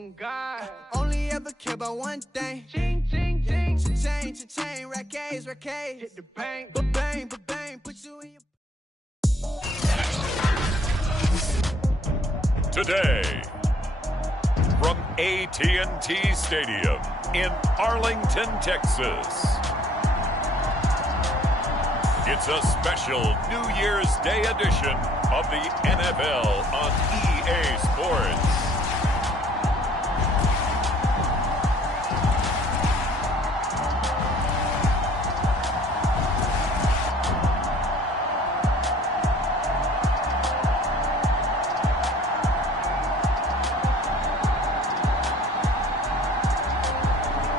on God. Only ever care about one thing. Ching, ching, ching. Cha-ching, rack-A's. Hit the bank. Ba-bang, put you in your... Today, from AT&T Stadium in Arlington, Texas, it's a special New Year's Day edition of the NFL on EA Sports.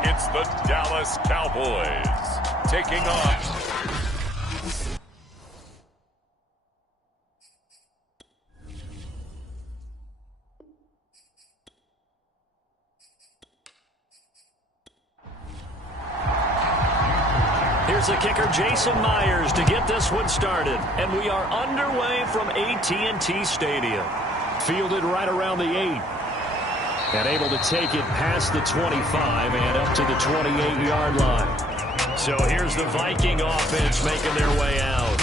It's the Dallas Cowboys taking on... Here's the kicker, Jason Myers, to get this one started. And we are underway from AT&T Stadium. Fielded right around the 8. And able to take it past the 25 and up to the 28-yard line. So here's the Viking offense making their way out.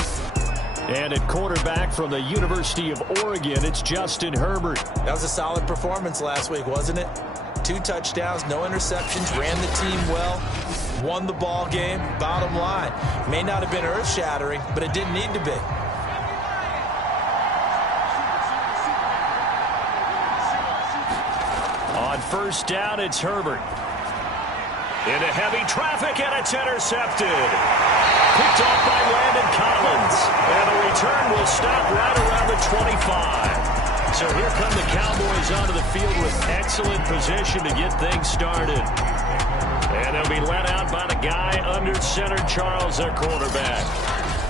And at quarterback from the University of Oregon, it's Justin Herbert. That was a solid performance last week, wasn't it? 2 touchdowns, no interceptions, ran the team well, won the ball game. Bottom line, may not have been earth-shattering, but it didn't need to be. On first down, it's Herbert. Into heavy traffic, and it's intercepted. Picked off by Landon Collins. And the return will stop right around the 25. So here come the Cowboys onto the field with excellent position to get things started. And they'll be let out by the guy under center, Charles, their quarterback.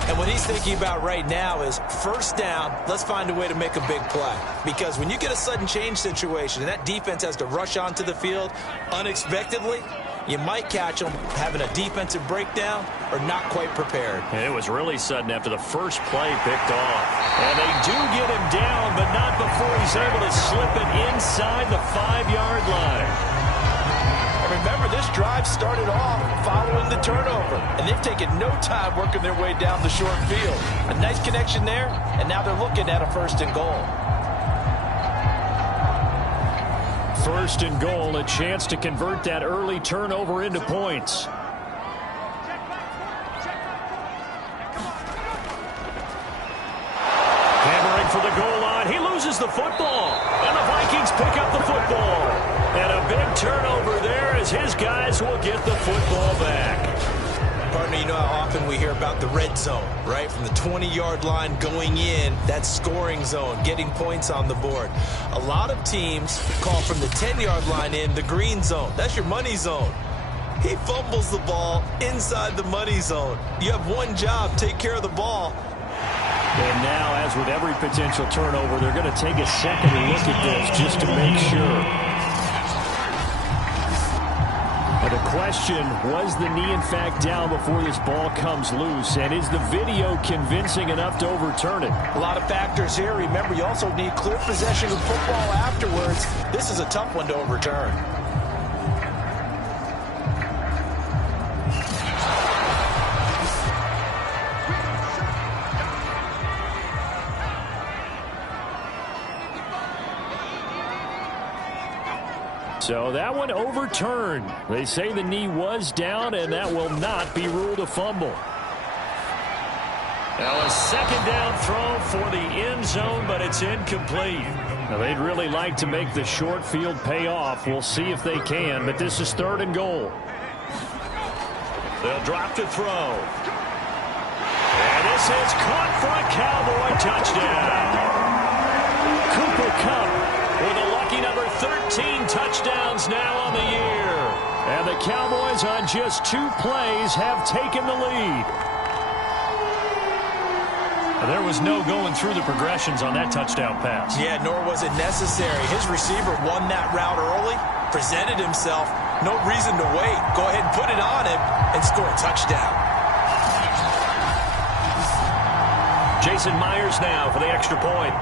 And what he's thinking about right now is first down, let's find a way to make a big play. Because when you get a sudden change situation and that defense has to rush onto the field unexpectedly, you might catch them having a defensive breakdown or not quite prepared. And it was really sudden after the first play picked off. And they do get him down, but not before he's able to slip it inside the 5-yard line. Remember, this drive started off following the turnover, and they've taken no time working their way down the short field. A nice connection there, and now they're looking at a 1st and goal. 1st and goal, a chance to convert that early turnover into points. Hammering for the goal line. He loses the football, and the Vikings pick up the football. And a big turnover there as his guys will get the football back. Partner, you know how often we hear about the red zone, right? From the 20-yard line going in, that scoring zone, getting points on the board. A lot of teams call from the 10-yard line in the green zone. That's your money zone. He fumbles the ball inside the money zone. You have one job, take care of the ball. And now, as with every potential turnover, they're going to take a second look at this just to make sure. The question, was the knee in fact down before this ball comes loose? And is the video convincing enough to overturn it? A lot of factors here. Remember, you also need clear possession of football afterwards. This is a tough one to overturn. So that one overturned. They say the knee was down, and that will not be ruled a fumble. Now a 2nd down throw for the end zone, but it's incomplete. Now they'd really like to make the short field pay off. We'll see if they can, but this is 3rd and goal. They'll drop to throw. And this is caught for a Cowboy touchdown. Cooper Kupp with a lucky number 13 touchdowns now on the year. And the Cowboys on just 2 plays have taken the lead. There was no going through the progressions on that touchdown pass. Yeah, nor was it necessary. His receiver won that route early, presented himself. No reason to wait. Go ahead and put it on him and score a touchdown. Jason Myers now for the extra point.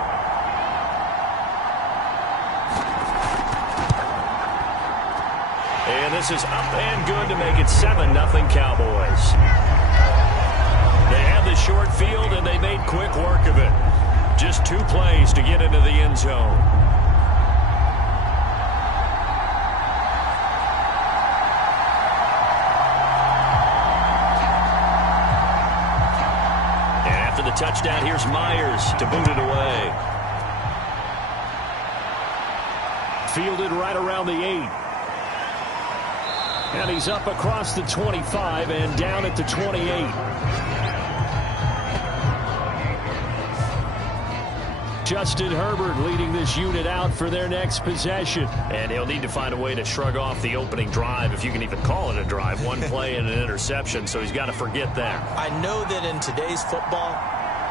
this is up and good to make it 7-0 Cowboys. They had the short field, and they made quick work of it. Just 2 plays to get into the end zone. And after the touchdown, here's Myers to boot it away. Fielded right around the 8. And he's up across the 25 and down at the 28. Justin Herbert leading this unit out for their next possession. And he'll need to find a way to shrug off the opening drive, if you can even call it a drive. 1 play and an interception, so he's got to forget that. I know that in today's football,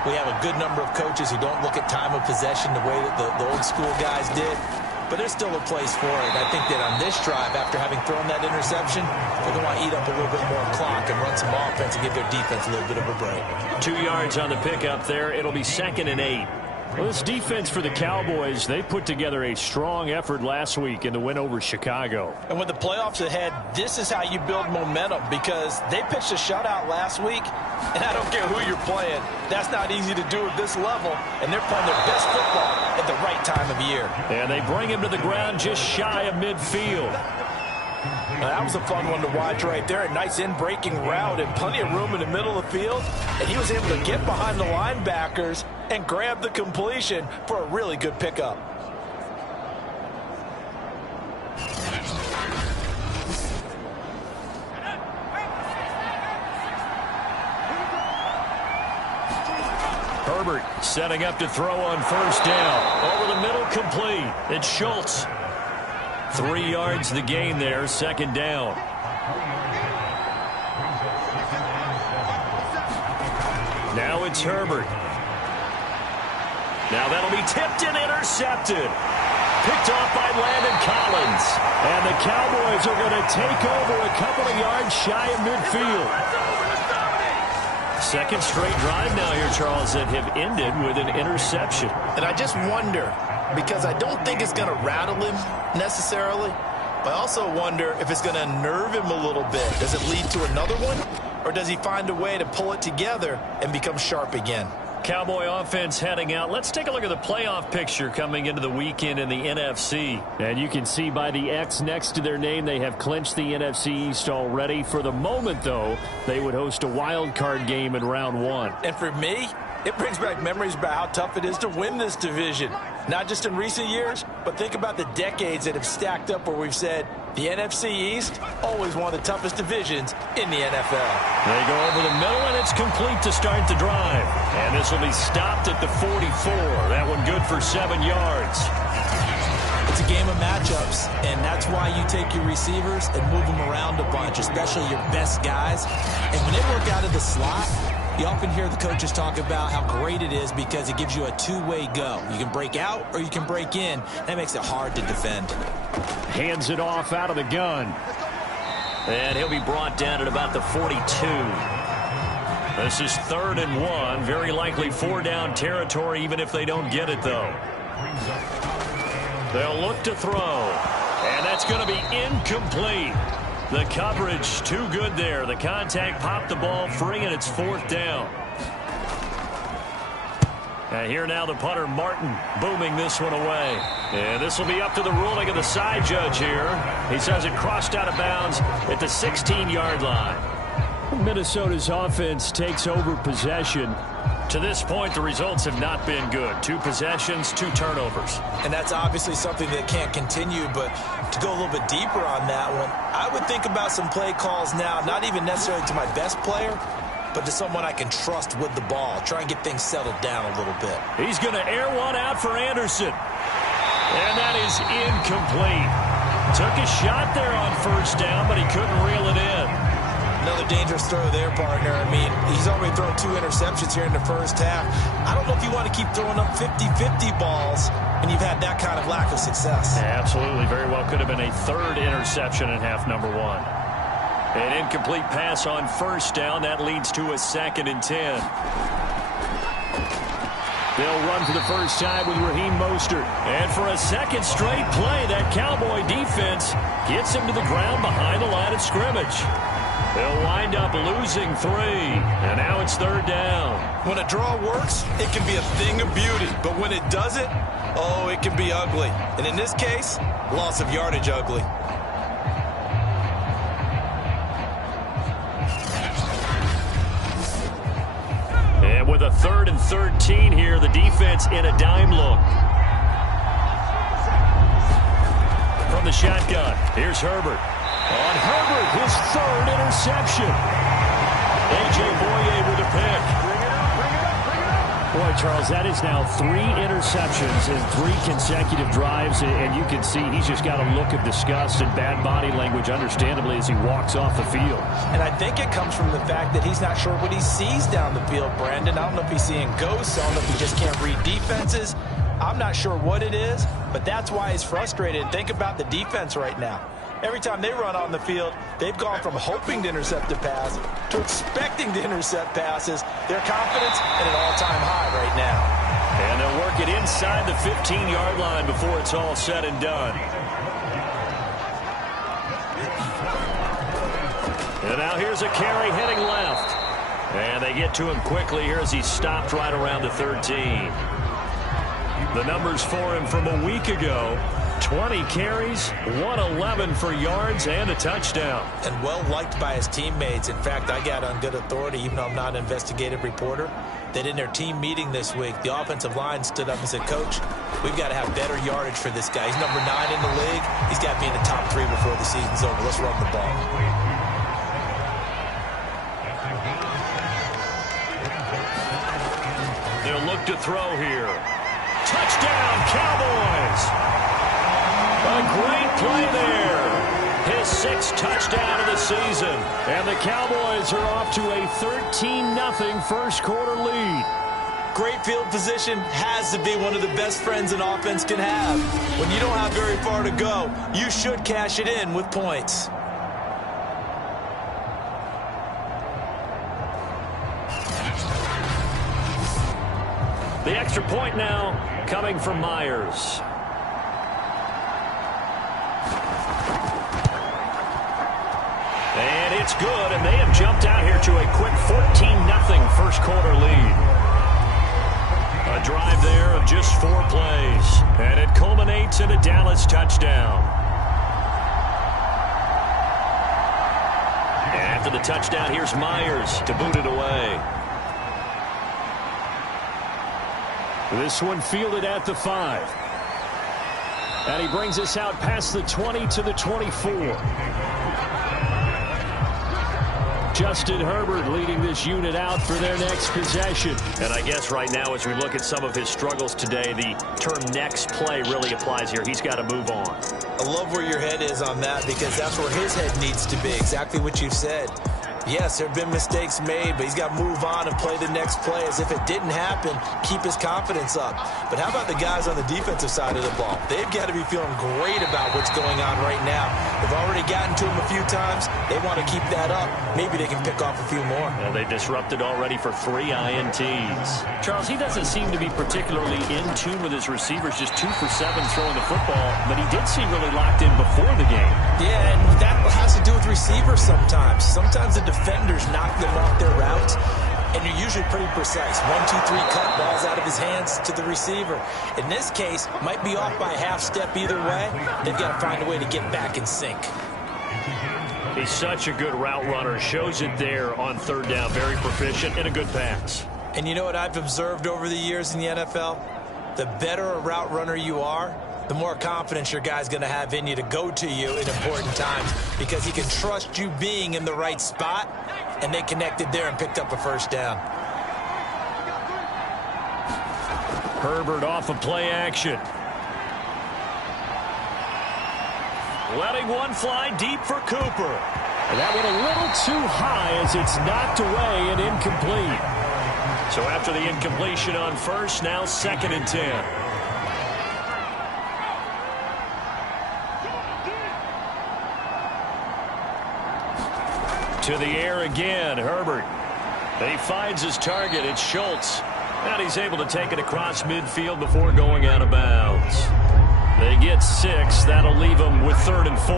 we have a good number of coaches who don't look at time of possession the way that the old school guys did. But there's still a place for it. I think that on this drive, after having thrown that interception, they're going to want to eat up a little bit more clock and run some offense and give their defense a little bit of a break. 2 yards on the pickup there. It'll be 2nd and 8. Well, this defense for the Cowboys, they put together a strong effort last week in the win over Chicago. And with the playoffs ahead, this is how you build momentum, because they pitched a shutout last week, and I don't care who you're playing. That's not easy to do at this level, and they're playing their best football at the right time of year. And they bring him to the ground just shy of midfield. That was a fun one to watch right there. A nice in-breaking route and plenty of room in the middle of the field. And he was able to get behind the linebackers and grab the completion for a really good pickup. Herbert setting up to throw on 1st down. Over the middle, complete. It's Schultz. 3 yards the gain there, 2nd down. Now it's Herbert. Now that'll be tipped and intercepted. Picked off by Landon Collins. And the Cowboys are going to take over a couple of yards shy of midfield. 2nd straight drive now here, Charles, that have ended with an interception. And I just wonder, because I don't think it's going to rattle him necessarily, but I also wonder if it's going to unnerve him a little bit. Does it lead to another one, or does he find a way to pull it together and become sharp again? Cowboy offense heading out. Let's take a look at the playoff picture coming into the weekend in the NFC. And you can see by the X next to their name, they have clinched the NFC East already. For the moment, though, they would host a wild card game in round 1. And for me, it brings back memories about how tough it is to win this division. Not just in recent years, but think about the decades that have stacked up where we've said the NFC East, always one of the toughest divisions in the NFL. They go over the middle, and it's complete to start the drive. And this will be stopped at the 44. That one good for 7 yards. It's a game of matchups, and that's why you take your receivers and move them around a bunch, especially your best guys. And when they work out of the slot, you often hear the coaches talk about how great it is because it gives you a two-way go. You can break out or you can break in. That makes it hard to defend. Hands it off out of the gun. And he'll be brought down at about the 42. This is 3rd and 1. Very likely 4-down territory, even if they don't get it, though. They'll look to throw. And that's going to be incomplete. The coverage too good there. The contact popped the ball free, and it's 4th down. And here now the punter, Martin, booming this one away. And this will be up to the ruling of the side judge here. He says it crossed out of bounds at the 16-yard line. Minnesota's offense takes over possession. To this point, the results have not been good. 2 possessions, 2 turnovers. And that's obviously something that can't continue, but to go a little bit deeper on that one, I would think about some play calls now, not even necessarily to my best player, but to someone I can trust with the ball. Try and get things settled down a little bit. He's going to air one out for Anderson. And that is incomplete. Took a shot there on 1st down, but he couldn't reel it in. Another dangerous throw there, partner. I mean, he's already thrown 2 interceptions here in the first half. I don't know if you want to keep throwing up 50-50 balls when you've had that kind of lack of success. Yeah, absolutely. Very well could have been a 3rd interception in half number 1. An incomplete pass on 1st down. That leads to a 2nd and 10. They'll run for the first time with Raheem Mostert. And for a second straight play, that Cowboy defense gets him to the ground behind the line of scrimmage. They'll wind up losing 3, and now it's 3rd down. When a draw works, it can be a thing of beauty. But when it doesn't, oh, it can be ugly. And in this case, loss of yardage ugly. And with a 3rd and 13 here, the defense in a dime look. From the shotgun, here's Herbert. On Herbert, his 3rd interception. A.J. Boye with a pick. Boy, Charles, that is now 3 interceptions in 3 consecutive drives, and you can see he's just got a look of disgust and bad body language, understandably, as he walks off the field. And I think it comes from the fact that he's not sure what he sees down the field, Brandon. I don't know if he's seeing ghosts. I don't know if he just can't read defenses. I'm not sure what it is, but that's why he's frustrated. Think about the defense right now. Every time they run on the field, they've gone from hoping to intercept a pass to expecting to intercept passes. Their confidence at an all-time high right now. And they'll work it inside the 15-yard line before it's all said and done. And now here's a carry heading left. And they get to him quickly here as he stopped right around the 13. The numbers for him from a week ago: 20 carries, 111 for yards, and a touchdown. And well-liked by his teammates. In fact, I got on good authority, even though I'm not an investigative reporter, that in their team meeting this week, the offensive line stood up and said, Coach, we've got to have better yardage for this guy. He's number 9 in the league. He's got to be in the top 3 before the season's over. Let's run the ball. They'll look to throw here. Touchdown, Cowboys! A great play there. His 6th touchdown of the season. And the Cowboys are off to a 13-0 first quarter lead. Great field position has to be one of the best friends an offense can have. When you don't have very far to go, you should cash it in with points. The extra point now coming from Myers. And it's good, and they have jumped out here to a quick 14-0 first quarter lead. A drive there of just 4 plays, and it culminates in a Dallas touchdown. And after the touchdown, here's Myers to boot it away. This one fielded at the 5. And he brings us out past the 20 to the 24. Justin Herbert leading this unit out for their next possession. And I guess right now, as we look at some of his struggles today, the term next play really applies here. He's got to move on. I love where your head is on that, because that's where his head needs to be. Exactly what you said. Yes, there have been mistakes made, but he's got to move on and play the next play as if it didn't happen. Keep his confidence up. But how about the guys on the defensive side of the ball? They've got to be feeling great about what's going on right now. They've already gotten to him a few times. They want to keep that up. Maybe they can pick off a few more. And they disrupted already for 3 INTs. Charles, he doesn't seem to be particularly in tune with his receivers, just 2 for 7 throwing the football, but he did seem really locked in before the game. Yeah, and that has to do with receivers sometimes. Sometimes the defenders knock them off their routes, and you're usually pretty precise. 1, 2, 3 cut, balls out of his hands to the receiver. In this case, might be off by a half step either way. They've got to find a way to get back in sync. He's such a good route runner. Shows it there on 3rd down. Very proficient and a good pass. And you know what I've observed over the years in the NFL? The better a route runner you are, the more confidence your guy's going to have in you to go to you in important times, because he can trust you being in the right spot, and they connected there and picked up a first down. Herbert off of play action. Letting one fly deep for Cooper. And that went a little too high as it's knocked away and incomplete. So after the incompletion on first, now 2nd and 10. To the air again, Herbert. He finds his target. It's Schultz. And he's able to take it across midfield before going out of bounds. They get 6. That'll leave them with 3rd and 4.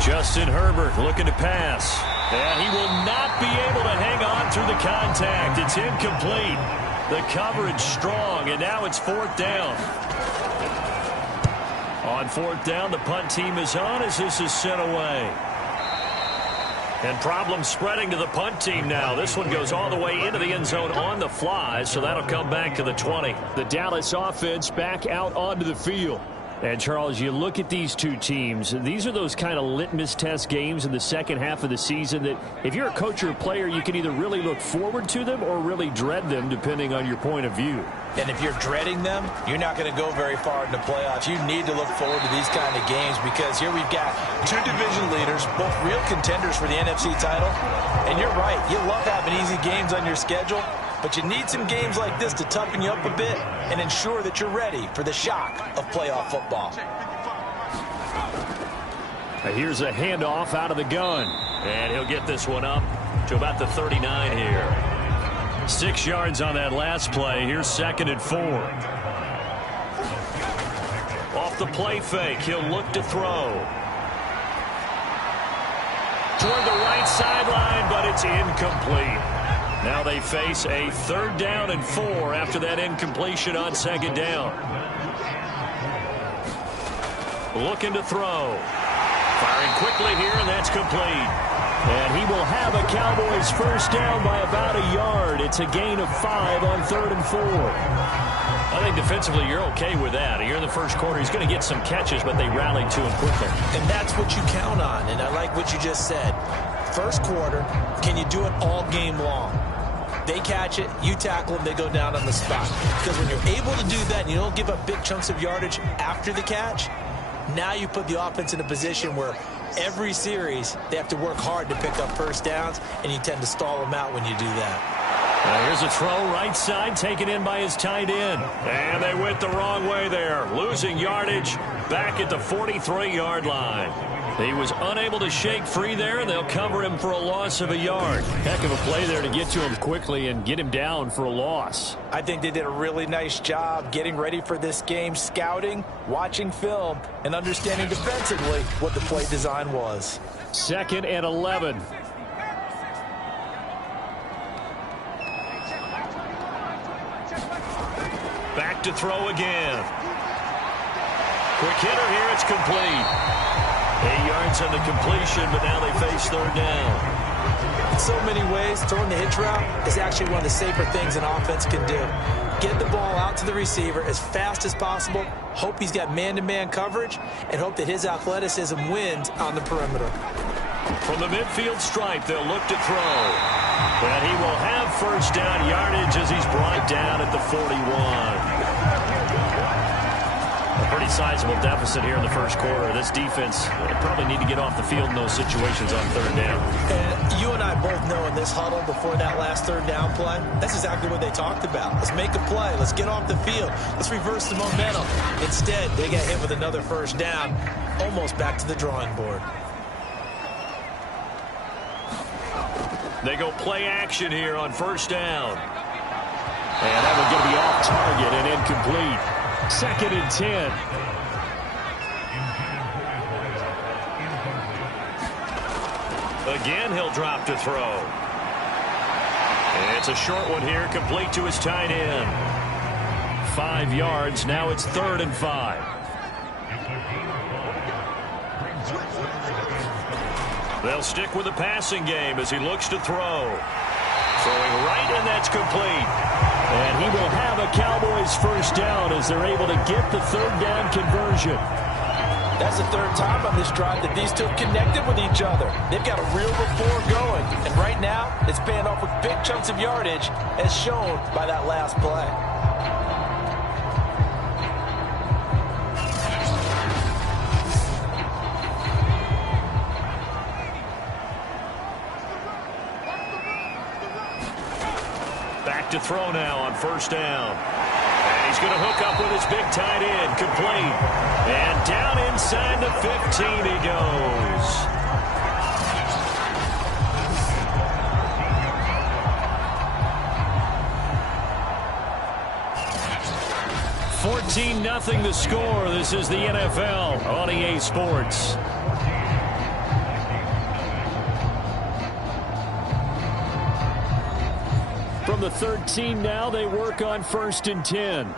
Justin Herbert looking to pass. And he will not be able to hang on through the contact. It's incomplete. The coverage strong, and now it's 4th down. On 4th down, the punt team is on as this is sent away. And problems spreading to the punt team now. This one goes all the way into the end zone on the fly, so that'll come back to the 20. The Dallas offense back out onto the field. And, Charles, you look at these two teams, these are those kind of litmus test games in the second half of the season that if you're a coach or a player, you can either really look forward to them or really dread them, depending on your point of view. And if you're dreading them, you're not going to go very far in the playoffs. You need to look forward to these kind of games because here we've got 2 division leaders, both real contenders for the NFC title. And you're right, you love having easy games on your schedule, but you need some games like this to toughen you up a bit and ensure that you're ready for the shock of playoff football. Here's a handoff out of the gun. And he'll get this one up to about the 39 here. 6 yards on that last play. Here's 2nd and 4. Off the play fake, he'll look to throw. Toward the right sideline, but it's incomplete. Now they face a 3rd down and 4 after that incompletion on 2nd down. Looking to throw. Firing quickly here, and that's complete. And he will have a Cowboys 1st down by about a yard. It's a gain of 5 on 3rd and 4. I think defensively you're okay with that. You're in the first quarter. He's going to get some catches, but they rallied to him quickly. And that's what you count on, and I like what you just said. First quarter, can you do it all game long? They catch it, you tackle them, they go down on the spot. Because when you're able to do that and you don't give up big chunks of yardage after the catch, now you put the offense in a position where every series they have to work hard to pick up 1st downs, and you tend to stall them out when you do that. Here's a throw right side taken in by his tight end. And they went the wrong way there. Losing yardage back at the 43-yard line. He was unable to shake free there, and they'll cover him for a loss of a yard. Heck of a play there to get to him quickly and get him down for a loss. I think they did a really nice job getting ready for this game, scouting, watching film, and understanding defensively what the play design was. 2nd and 11. Back to throw again. Quick hitter here, it's complete. 8 yards on the completion, but now they face 3rd down. In so many ways, throwing the hitch route is actually one of the safer things an offense can do. Get the ball out to the receiver as fast as possible, hope he's got man-to-man coverage, and hope that his athleticism wins on the perimeter. From the midfield stripe, they'll look to throw. But he will have 1st down yardage as he's brought down at the 41. A pretty sizable deficit here in the first quarter. This defense probably need to get off the field in those situations on 3rd down. And you and I both know in this huddle before that last 3rd down play, that's exactly what they talked about. Let's make a play. Let's get off the field. Let's reverse the momentum. Instead, they got hit with another 1st down, almost back to the drawing board. They go play action here on 1st down. And that one's going to be off target and incomplete. 2nd and 10. Again, he'll drop to throw. And it's a short one here, complete to his tight end. 5 yards, now it's 3rd and 5. They'll stick with the passing game as he looks to throw. Throwing right, and that's complete. And he will have a Cowboys 1st down as they're able to get the 3rd down conversion. That's the 3rd time on this drive that these two have connected with each other. They've got a real rapport going. And right now, it's paying off with big chunks of yardage, as shown by that last play. Back to throw now on 1st down. And he's going to hook up with his big tight end, complete. And down inside the 15 he goes. 14-0 the score. This is the NFL on EA Sports. From the 13 now, they work on 1st and 10.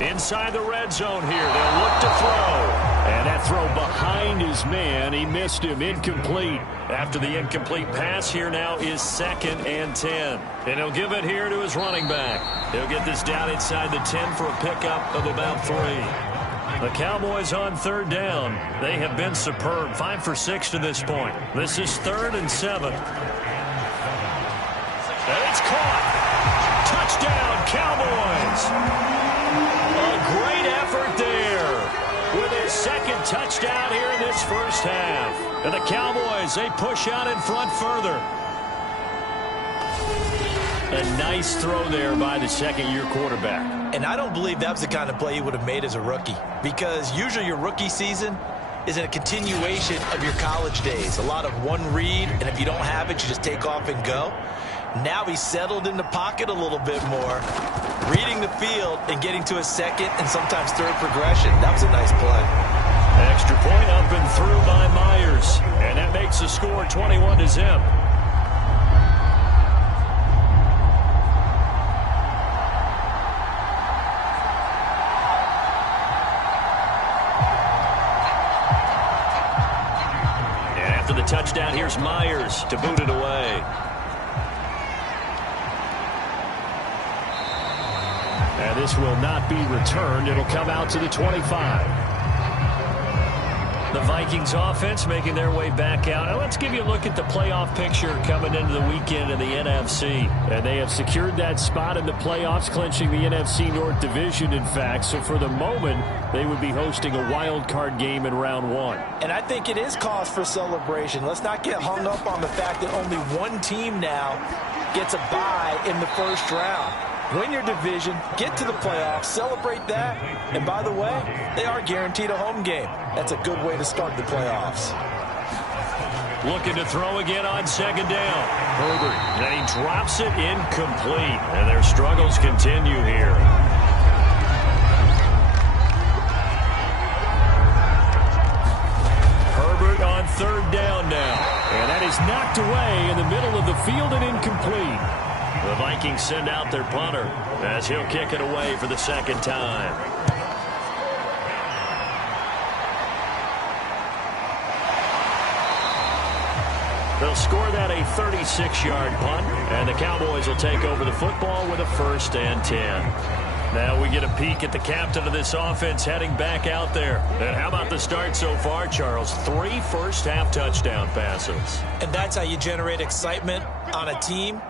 Inside the red zone here, they'll look to throw. And that throw behind his man, he missed him, incomplete. After the incomplete pass, here now is 2nd and 10. And he'll give it here to his running back. He'll get this down inside the 10 for a pickup of about 3. The Cowboys on 3rd down. They have been superb, 5 for 6 to this point. This is 3rd and 7. And it's caught. Touchdown, Cowboys. A great effort there with his 2nd touchdown here in this first half. And the Cowboys, they push out in front further. A nice throw there by the 2nd-year quarterback. And I don't believe that was the kind of play he would have made as a rookie, because usually your rookie season is a continuation of your college days. A lot of one read, and if you don't have it, you just take off and go. Now he's settled in the pocket a little bit more, reading the field and getting to a 2nd and sometimes 3rd progression. That was a nice play. Extra point up and through by Myers. And that makes the score 21-0. And after the touchdown, here's Myers to boot it away. And this will not be returned. It'll come out to the 25. The Vikings offense making their way back out. Now let's give you a look at the playoff picture coming into the weekend in the NFC. And they have secured that spot in the playoffs, clinching the NFC North Division, in fact. So for the moment, they would be hosting a wild card game in round 1. And I think it is cause for celebration. Let's not get hung up on the fact that only one team now gets a bye in the first round. Win your division, get to the playoffs, celebrate that, and by the way, they are guaranteed a home game. That's a good way to start the playoffs. Looking to throw again on 2nd down. Herbert, and he drops it incomplete, and their struggles continue here. Herbert on 3rd down now, and that is knocked away in the middle of the field and incomplete. The Vikings send out their punter as he'll kick it away for the 2nd time. They'll score that a 36-yard punt, and the Cowboys will take over the football with a 1st and 10. Now we get a peek at the captain of this offense heading back out there. And how about the start so far, Charles? 3 first-half touchdown passes. And that's how you generate excitement on a team.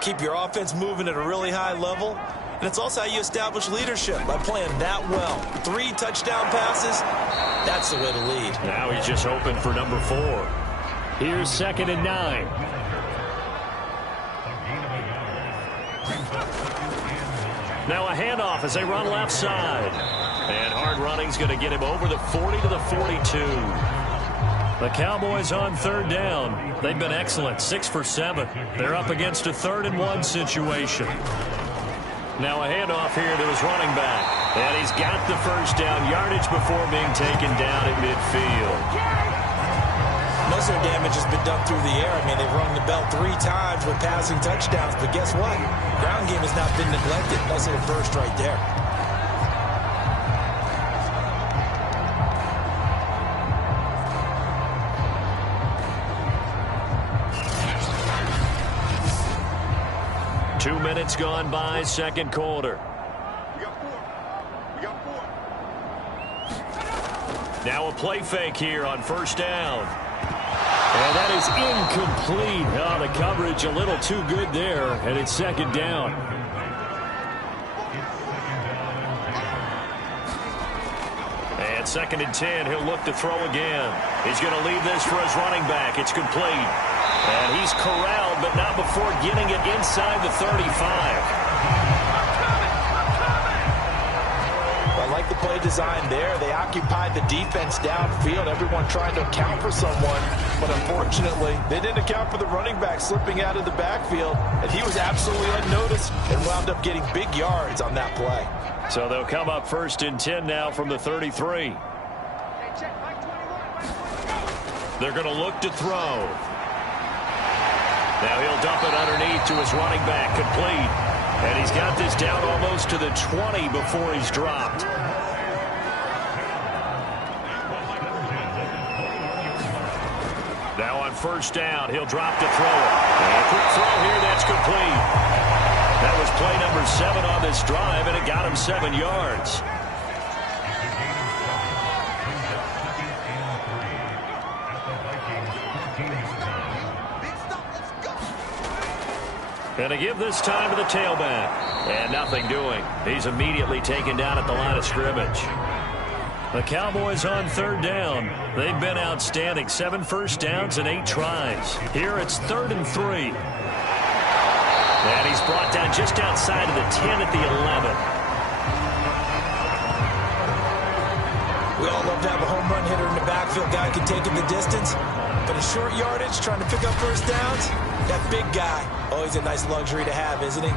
Keep your offense moving at a really high level. And it's also how you establish leadership, by playing that well. 3 touchdown passes, that's the way to lead. Now he's just hoping for number 4. Here's 2nd and 9. Now a handoff as they run left side. And hard running's going to get him over the 40 to the 42. The Cowboys on 3rd down. They've been excellent, 6 for 7. They're up against a 3rd and 1 situation. Now a handoff here to his running back. And he's got the 1st down yardage before being taken down at midfield. Most of their damage has been done through the air. I mean, they've rung the bell 3 times with passing touchdowns. But guess what? Ground game has not been neglected. Nice little burst right there. Two minutes gone by, 2nd quarter. Now a play fake here on 1st down. And that is incomplete. Oh, the coverage a little too good there, and it's 2nd down. And 2nd and 10, he'll look to throw again. He's going to leave this for his running back. It's complete. And he's corralled, but not before getting it inside the 35. I like the play design there. They occupied the defense downfield, everyone trying to account for someone. But unfortunately, they didn't account for the running back slipping out of the backfield, and he was absolutely unnoticed and wound up getting big yards on that play. So they'll come up 1st and 10 now from the 33. They're going to look to throw. Now he'll dump it underneath to his running back, complete. And he's got this down almost to the 20 before he's dropped. Now on 1st down, he'll drop to throw it. And a quick throw here, that's complete. That was play number 7 on this drive, and it got him 7 yards. And to give this time to the tailback. And nothing doing. He's immediately taken down at the line of scrimmage. The Cowboys on 3rd down. They've been outstanding. 7 first downs and 8 tries. Here it's 3rd and 3. And he's brought down just outside of the 10 at the 11. We all love to have a home run hitter in the backfield. Guy can take it the distance. But in short yardage, trying to pick up first downs, that big guy, always a nice luxury to have, isn't he?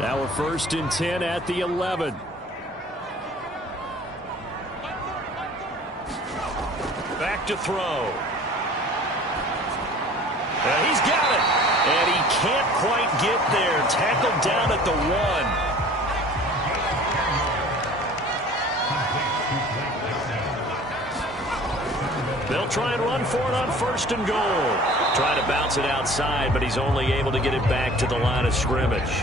Now a 1st and 10 at the 11. Back to throw. And he's got it. And he can't quite get there. Tackled down at the 1. They'll try and run for it on 1st and goal. Trying to bounce it outside, but he's only able to get it back to the line of scrimmage.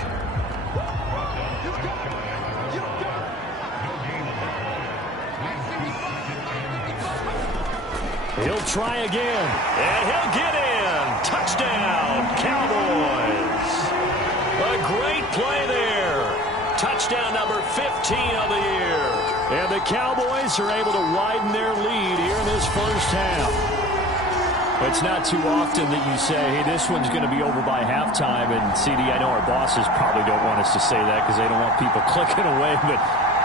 He'll try again, and he'll get in. Touchdown, Cowboys. A great play there. Touchdown number 15 of the year. And the Cowboys are able to widen their lead here in this first half. It's not too often that you say, hey, this one's going to be over by halftime. And, CD, I know our bosses probably don't want us to say that because they don't want people clicking away, but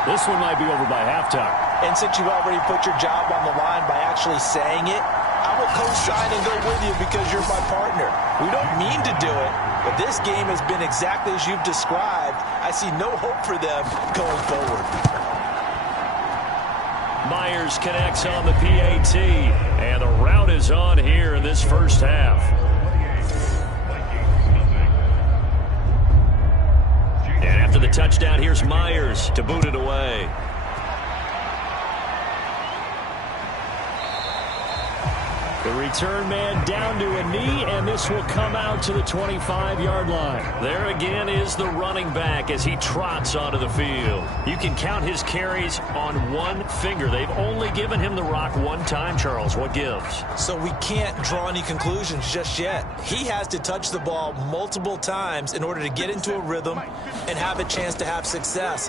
this one might be over by halftime. And since you already put your job on the line by actually saying it, I will co-sign and go with you because you're my partner. We don't mean to do it, but this game has been exactly as you've described. I see no hope for them going forward. Myers connects on the PAT, and the route is on here in this first half. And after the touchdown, here's Myers to boot it away. The return man down to a knee, and this will come out to the 25-yard line. There again is the running back as he trots onto the field. You can count his carries on one finger. They've only given him the rock one time, Charles. What gives? So we can't draw any conclusions just yet. He has to touch the ball multiple times in order to get into a rhythm and have a chance to have success.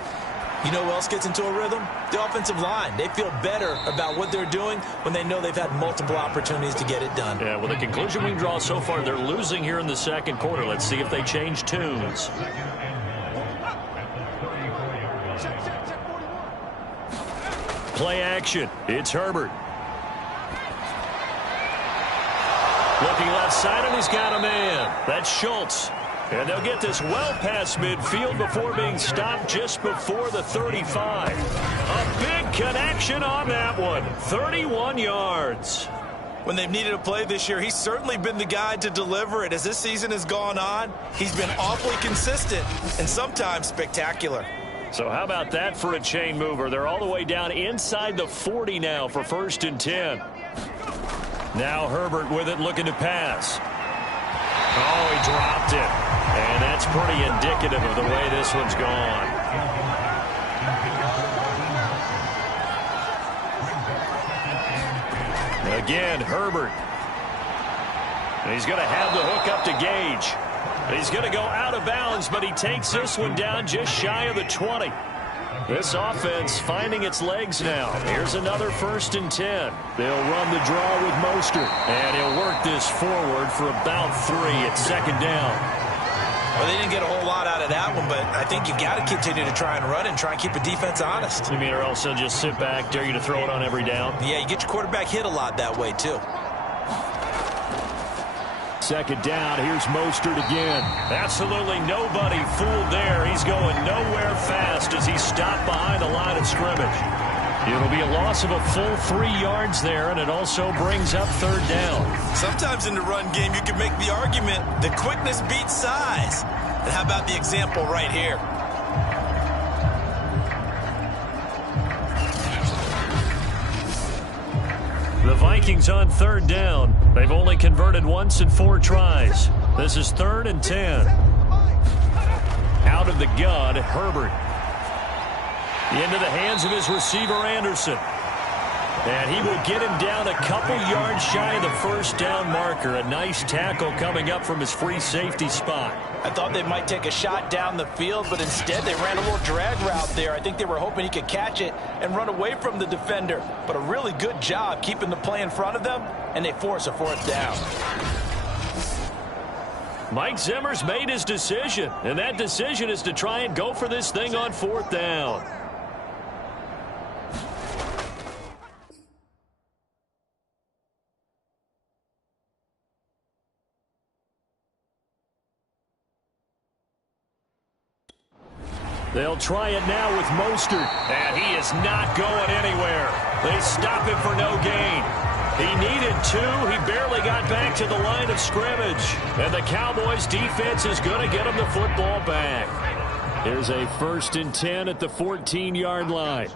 You know who else gets into a rhythm? The offensive line. They feel better about what they're doing when they know they've had multiple opportunities to get it done. Yeah, well, the conclusion we draw so far, they're losing here in the second quarter. Let's see if they change tunes. Play action. It's Herbert. Looking left side, and he's got a man. That's Schultz. And they'll get this well past midfield before being stopped just before the 35. A big connection on that one. 31 yards. When they've needed a play this year, he's certainly been the guy to deliver it. As this season has gone on, he's been awfully consistent and sometimes spectacular. So how about that for a chain mover? They're all the way down inside the 40 now for 1st and 10. Now Herbert with it, looking to pass. Oh, he dropped it. And that's pretty indicative of the way this one's gone. Again, Herbert. And he's going to have the hook up to Gage. He's going to go out of bounds, but he takes this one down just shy of the 20. This offense finding its legs now. Here's another 1st and 10. They'll run the draw with Mostert. And he'll work this forward for about 3 at 2nd down. Well, they didn't get a whole lot out of that one, but I think you got to continue to try and run and try and keep the defense honest. You mean, or else they'll just sit back, dare you to throw it on every down? Yeah, you get your quarterback hit a lot that way, too. 2nd down, here's Mostert again. Absolutely nobody fooled there. He's going nowhere fast as he's stopped behind the line of scrimmage. It'll be a loss of a full 3 yards there, and it also brings up 3rd down. Sometimes in the run game, you can make the argument that quickness beats size. And how about the example right here? The Vikings on 3rd down. They've only converted once in 4 tries. This is 3rd and 10. Out of the gun, Herbert. Into the hands of his receiver, Anderson. And he will get him down a couple yards shy of the 1st down marker. A nice tackle coming up from his free safety spot. I thought they might take a shot down the field, but instead they ran a little drag route there. I think they were hoping he could catch it and run away from the defender. But a really good job keeping the play in front of them, and they force a 4th down. Mike Zimmer's made his decision, and that decision is to try and go for this thing on 4th down. They'll try it now with Mostert, and he is not going anywhere. They stop him for no gain. He needed 2. He barely got back to the line of scrimmage. And the Cowboys defense is going to get him the football back. Here's a 1st and 10 at the 14-yard line.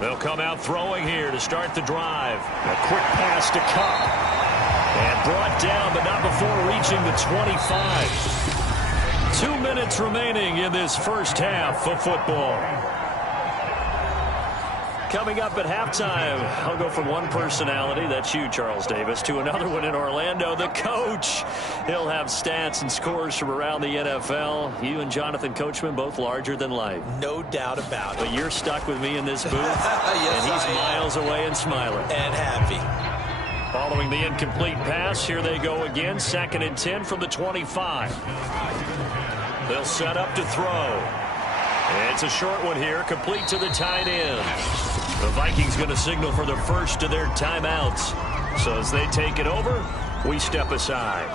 They'll come out throwing here to start the drive. A quick pass to Cup. And brought down, but not before reaching the 25. 2 minutes remaining in this 1st half of football. Coming up at halftime, I'll go from one personality, that's you, Charles Davis, to another one in Orlando, the coach. He'll have stats and scores from around the NFL. You and Jonathan Coachman, both larger than life. No doubt about it. But you're stuck with me in this booth, Yes, and he's miles away and smiling. And happy. Following the incomplete pass, here they go again. 2nd and 10 from the 25. They'll set up to throw. It's a short one here, complete to the tight end. The Vikings going to signal for the first of their timeouts. So as they take it over, we step aside.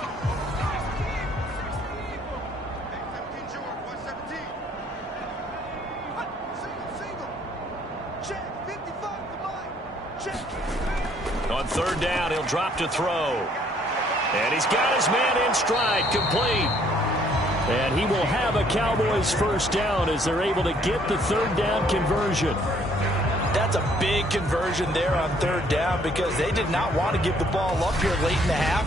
On 3rd down, he'll drop to throw. And he's got his man in stride, complete. And he will have a Cowboys 1st down as they're able to get the 3rd down conversion. That's a big conversion there on 3rd down because they did not want to give the ball up here late in the half.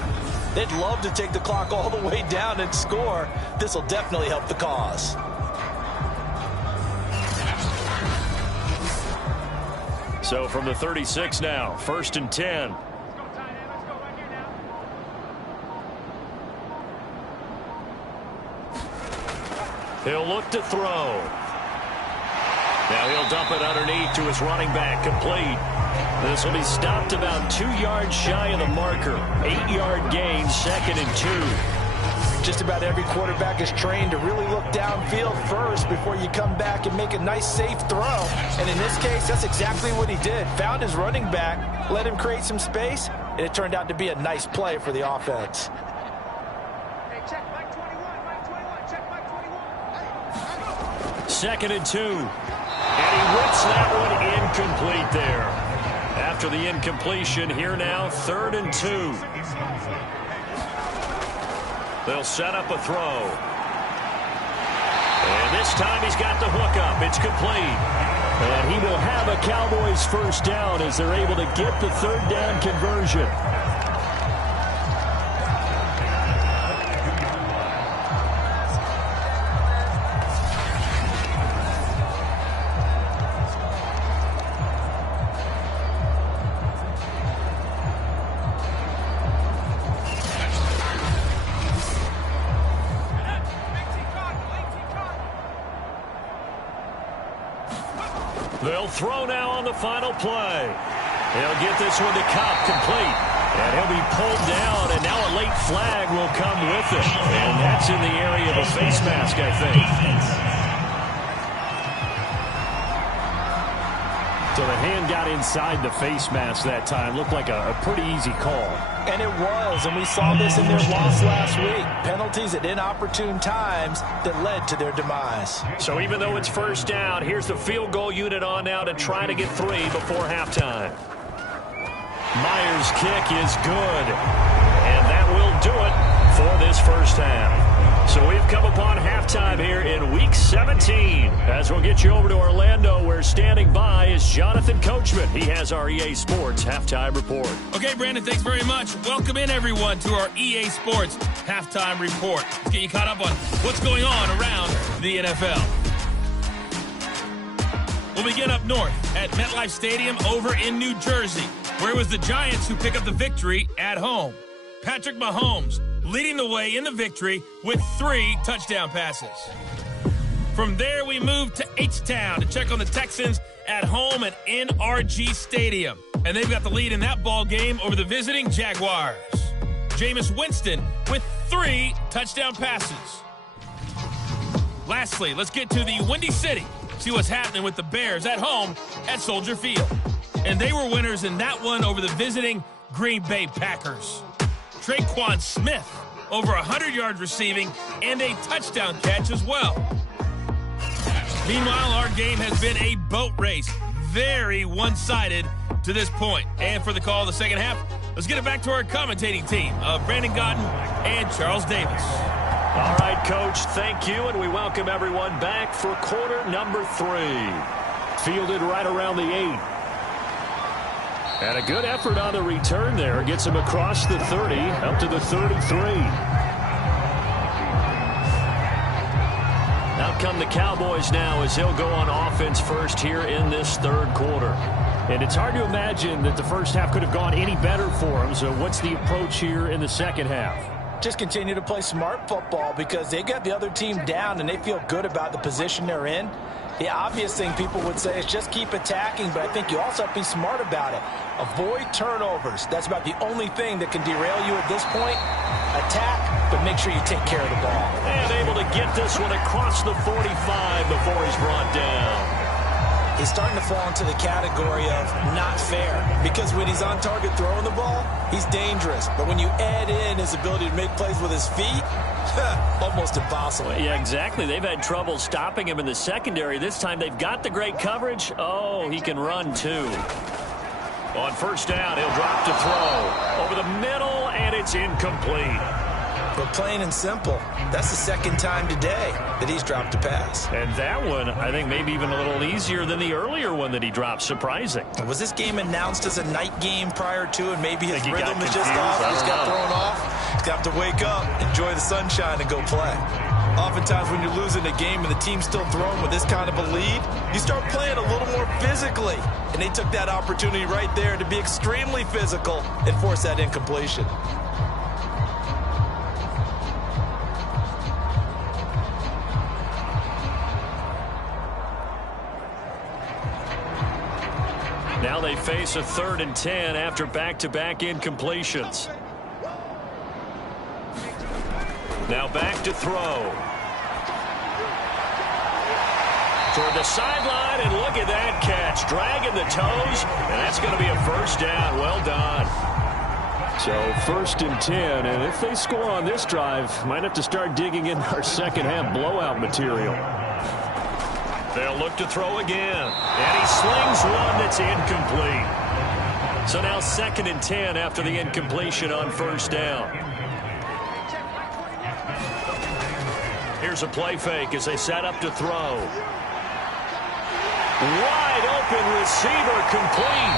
They'd love to take the clock all the way down and score. This will definitely help the cause. So from the 36 now, 1st and 10. He'll look to throw. Now he'll dump it underneath to his running back, complete. This will be stopped about 2 yards shy of the marker. 8-yard gain, 2nd and 2. Just about every quarterback is trained to really look downfield first before you come back and make a nice, safe throw. And in this case, that's exactly what he did. Found his running back, let him create some space, and it turned out to be a nice play for the offense. Hey, check Mike 21, Mike 21, check Mike 21. 2nd and 2. And he whips that one incomplete there. After the incompletion, here now, 3rd and 2. They'll set up a throw. And this time he's got the hook up. It's complete. And he will have a Cowboys 1st down as they're able to get the 3rd down conversion. They'll throw now on the final play. He'll get this one to Cobb, complete. And he'll be pulled down, and now a late flag will come with it. And that's in the area of a face mask, I think. So the hand got inside the face mask that time. Looked like a pretty easy call. And it was, and we saw this in their loss last week. Penalties at inopportune times that led to their demise. So even though it's first down, here's the field goal unit on now to try to get 3 before halftime. Myers' kick is good, and that will do it for this first half. So we've come upon halftime here in Week 17. As we'll get you over to Orlando, where standing by is Jonathan Coachman. He has our EA Sports Halftime Report. Okay, Brandon, thanks very much. Welcome in, everyone, to our EA Sports Halftime Report. Let's get you caught up on what's going on around the NFL. We'll begin up north at MetLife Stadium over in New Jersey, where it was the Giants who pick up the victory at home. Patrick Mahomes leading the way in the victory with 3 touchdown passes. From there, we move to H-Town to check on the Texans at home at NRG Stadium. And they've got the lead in that ball game over the visiting Jaguars. Jameis Winston with 3 touchdown passes. Lastly, let's get to the Windy City. See what's happening with the Bears at home at Soldier Field. And they were winners in that one over the visiting Green Bay Packers. Traquan Smith, over 100 yards receiving and a touchdown catch as well. Meanwhile, our game has been a boat race. Very one-sided to this point. And for the call of the second half, let's get it back to our commentating team of Brandon Godden and Charles Davis. All right, Coach, thank you, and we welcome everyone back for quarter number 3. Fielded right around the 8. And a good effort on the return there. Gets him across the 30, up to the 33. Out come the Cowboys now as he'll go on offense first here in this third quarter. And it's hard to imagine that the first half could have gone any better for him. So what's the approach here in the second half? Just continue to play smart football because they got the other team down and they feel good about the position they're in. The obvious thing people would say is just keep attacking, but I think you also have to be smart about it. Avoid turnovers. That's about the only thing that can derail you at this point. Attack, but make sure you take care of the ball. And able to get this one across the 45 before he's brought down. He's starting to fall into the category of not fair because when he's on target throwing the ball, he's dangerous. But when you add in his ability to make plays with his feet, almost impossible. Well, yeah, exactly. They've had trouble stopping him in the secondary. This time they've got the great coverage. Oh, he can run too. On first down, he'll drop to throw. Over the middle, and it's incomplete. But plain and simple, that's the second time today that he's dropped a pass. And that one, I think, maybe even a little easier than the earlier one that he dropped. Surprising. Was this game announced as a night game prior to, and maybe his rhythm is just confused. off? He just got thrown off. He's got to wake up, enjoy the sunshine, and go play. Oftentimes when you're losing a game and the team's still throwing with this kind of a lead, you start playing a little more physically. And they took that opportunity right there to be extremely physical and force that incompletion. Now they face a 3rd and 10 after back-to-back incompletions. Now back to throw. Toward the sideline, and look at that catch. Dragging the toes, and that's going to be a first down. Well done. So 1st and 10, and if they score on this drive, might have to start digging in our second half blowout material. They'll look to throw again, and he slings one that's incomplete. So now 2nd and 10 after the incompletion on first down. Here's a play fake as they set up to throw. Wide open receiver, complete.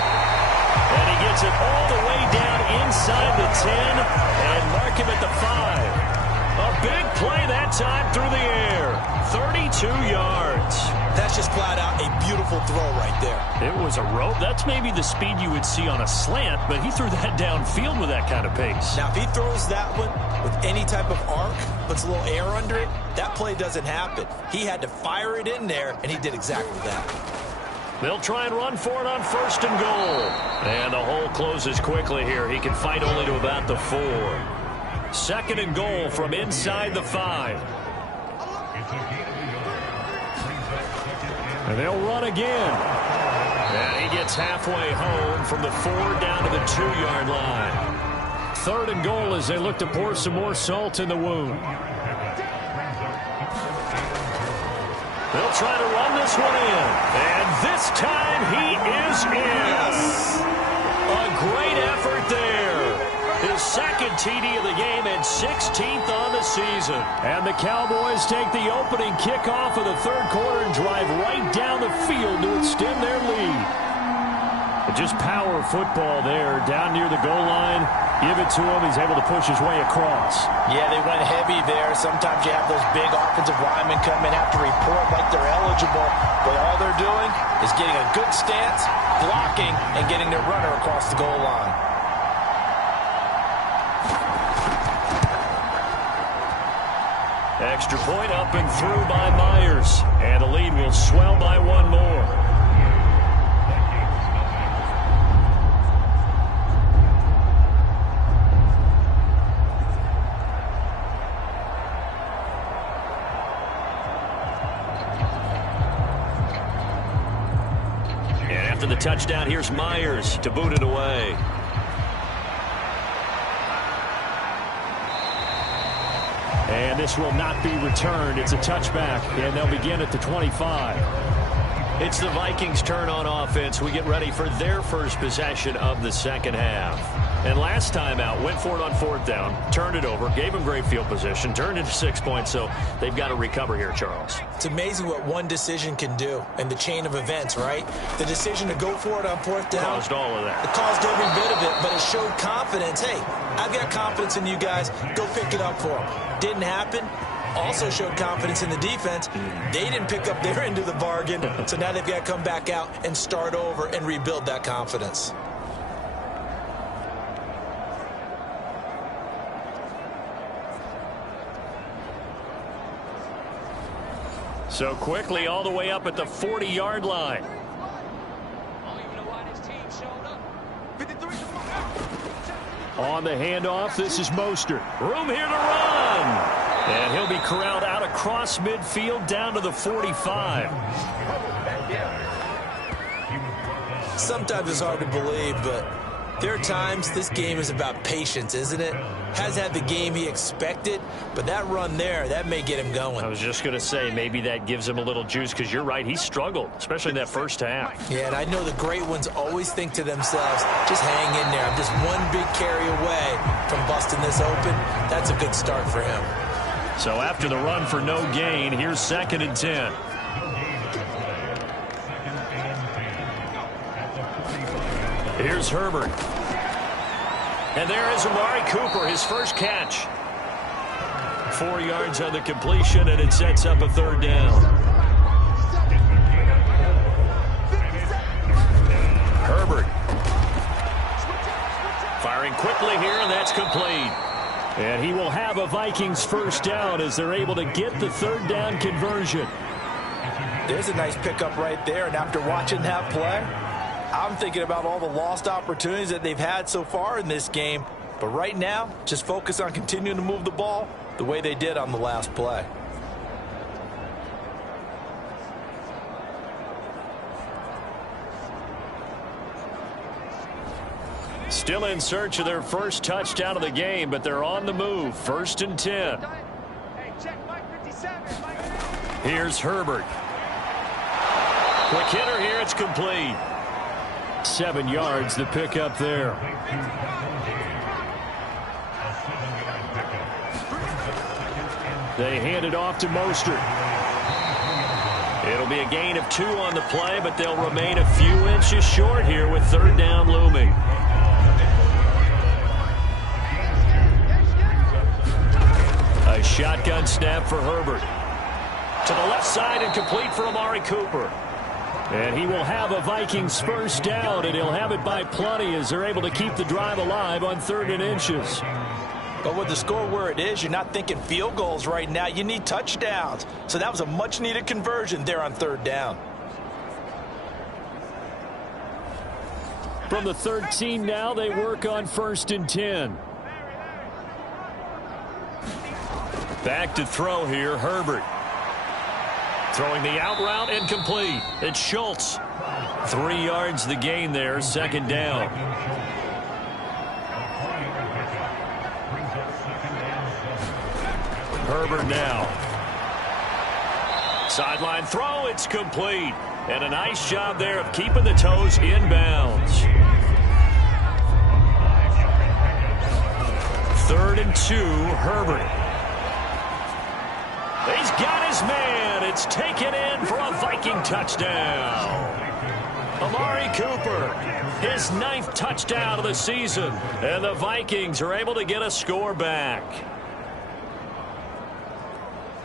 And he gets it all the way down inside the 10 and mark him at the 5. A big play that time through the air. 32 yards. That's just flat out a beautiful throw right there. It was a rope. That's maybe the speed you would see on a slant, but he threw that downfield with that kind of pace. Now, if he throws that one with any type of arc, puts a little air under it, that play doesn't happen. He had to fire it in there, and he did exactly that. They'll try and run for it on 1st and goal. And the hole closes quickly here. He can fight only to about the 4. 2nd and goal from inside the 5. And they'll run again. And he gets halfway home from the 4 down to the 2-yard line. 3rd and goal as they look to pour some more salt in the wound. They'll try to run this one in. And this time he is in. A great effort there. His 2nd TD of the game and 16th on the season. And the Cowboys take the opening kickoff of the 3rd quarter and drive right down the field to extend their lead. Just power football there down near the goal line. Give it to him. He's able to push his way across. Yeah, they went heavy there. Sometimes you have those big offensive linemen come in, have to report like they're eligible. But all they're doing is getting a good stance, blocking, and getting their runner across the goal line. Extra point up and through by Myers. And the lead will swell by 1 more. After the touchdown, here's Myers to boot it away. And this will not be returned. It's a touchback, and they'll begin at the 25. It's the Vikings' turn on offense. We get ready for their first possession of the 2nd half. And last time out, went for it on 4th down, turned it over, gave them great field position, turned it to 6 points, so they've got to recover here, Charles. It's amazing what one decision can do in the chain of events, right? The decision to go for it on 4th down. Caused all of that. It caused every bit of it, but it showed confidence. Hey, I've got confidence in you guys. Go pick it up for them. Didn't happen. Also showed confidence in the defense. They didn't pick up their end of the bargain, so now they've got to come back out and start over and rebuild that confidence. So quickly all the way up at the 40-yard line. On the handoff, this is Mostert. Room here to run. And he'll be corralled out across midfield down to the 45. Sometimes it's hard to believe, but there are times this game is about patience, isn't it? Has had the game he expected, but that run there, that may get him going. I was just going to say, maybe that gives him a little juice, because you're right, he struggled, especially in that 1st half. Yeah, and I know the great ones always think to themselves, just hang in there. I'm just one big carry away from busting this open. That's a good start for him. So after the run for no gain, here's 2nd and 10. Here's Herbert. And there is Amari Cooper, his first catch. 4 yards on the completion, and it sets up a 3rd down. Herbert. Firing quickly here, and that's complete. And he will have a Vikings 1st down as they're able to get the 3rd down conversion. There's a nice pickup right there, and after watching that play, I'm thinking about all the lost opportunities that they've had so far in this game. But right now, just focus on continuing to move the ball the way they did on the last play. Still in search of their first touchdown of the game, but they're on the move. 1st and 10. Here's Herbert. Quick hitter here. It's complete. 7 yards, the pickup there. They hand it off to Mostert. It'll be a gain of 2 on the play, but they'll remain a few inches short here with 3rd down looming. A shotgun snap for Herbert. To the left side and complete for Amari Cooper. And he will have a Vikings 1st down, and he'll have it by plenty as they're able to keep the drive alive on 3rd and inches. But with the score where it is, you're not thinking field goals right now. You need touchdowns. So that was a much-needed conversion there on 3rd down. From the 13 now, they work on 1st and 10. Back to throw here, Herbert. Throwing the out route incomplete. It's Schultz. 3 yards the gain there, 2nd down. Herbert now. Sideline throw, it's complete. And a nice job there of keeping the toes inbounds. 3rd and 2, Herbert. He's got his man. It's taken in for a Viking touchdown. Amari Cooper, his 9th touchdown of the season. And the Vikings are able to get a score back.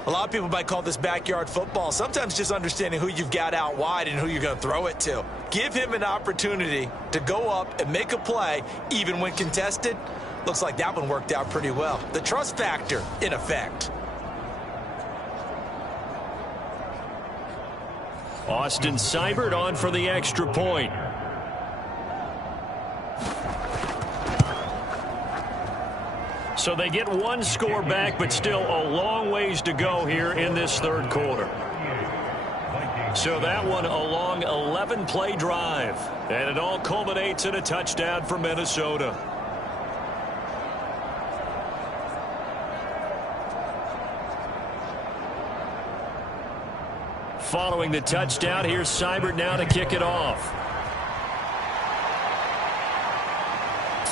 A lot of people might call this backyard football. Sometimes just understanding who you've got out wide and who you're going to throw it to. Give him an opportunity to go up and make a play, even when contested. Looks like that one worked out pretty well. The trust factor in effect. Austin Seibert on for the extra point. So they get 1 score back, but still a long ways to go here in this 3rd quarter. So that one a long 11-play drive. And it all culminates in a touchdown for Minnesota. Following the touchdown, here's Seibert now to kick it off.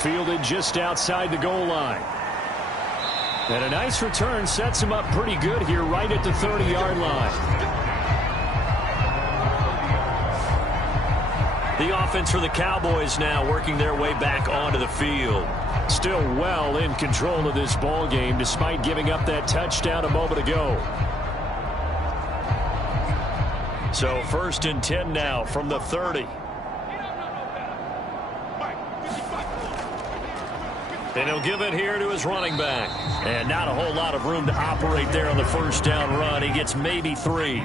Fielded just outside the goal line. And a nice return sets him up pretty good here right at the 30-yard line. The offense for the Cowboys now working their way back onto the field. Still well in control of this ball game despite giving up that touchdown a moment ago. So 1st and 10 now from the 30. And he'll give it here to his running back. And not a whole lot of room to operate there on the 1st down run. He gets maybe 3.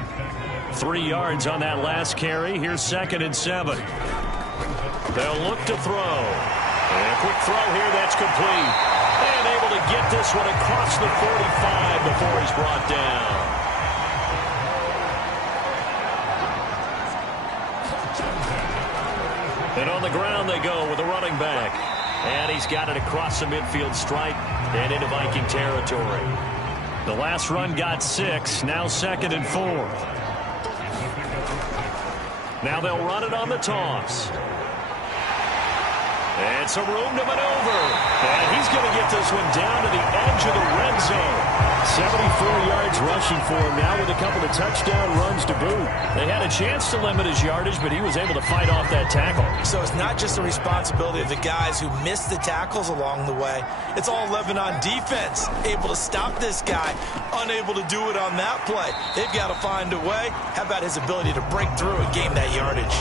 3 yards on that last carry. Here's 2nd and 7. They'll look to throw. And a quick throw here, that's complete. And able to get this one across the 45 before he's brought down. And on the ground they go with a running back. And he's got it across the midfield stripe and into Viking territory. The last run got 6. Now 2nd and 4. Now they'll run it on the toss. And some room to maneuver. And he's going to get this one down to the edge of the red zone. 74 yards rushing for him now with a couple of touchdown runs to boot. They had a chance to limit his yardage, but he was able to fight off that tackle. So it's not just the responsibility of the guys who missed the tackles along the way. It's all 11 on defense. Able to stop this guy. Unable to do it on that play. They've got to find a way. How about his ability to break through and gain that yardage?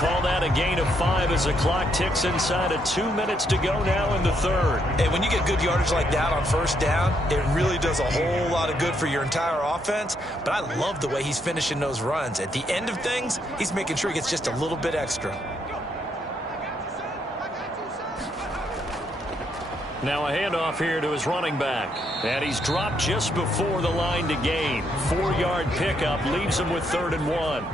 Call that a gain of 5 as the clock ticks inside of 2 minutes to go now in the 3rd. And when you get good yardage like that on 1st down, it really does a whole lot of good for your entire offense. But I love the way he's finishing those runs. At the end of things, he's making sure he gets just a little bit extra. Now a handoff here to his running back. And he's dropped just before the line to gain. 4-yard pickup leaves him with 3rd and 1.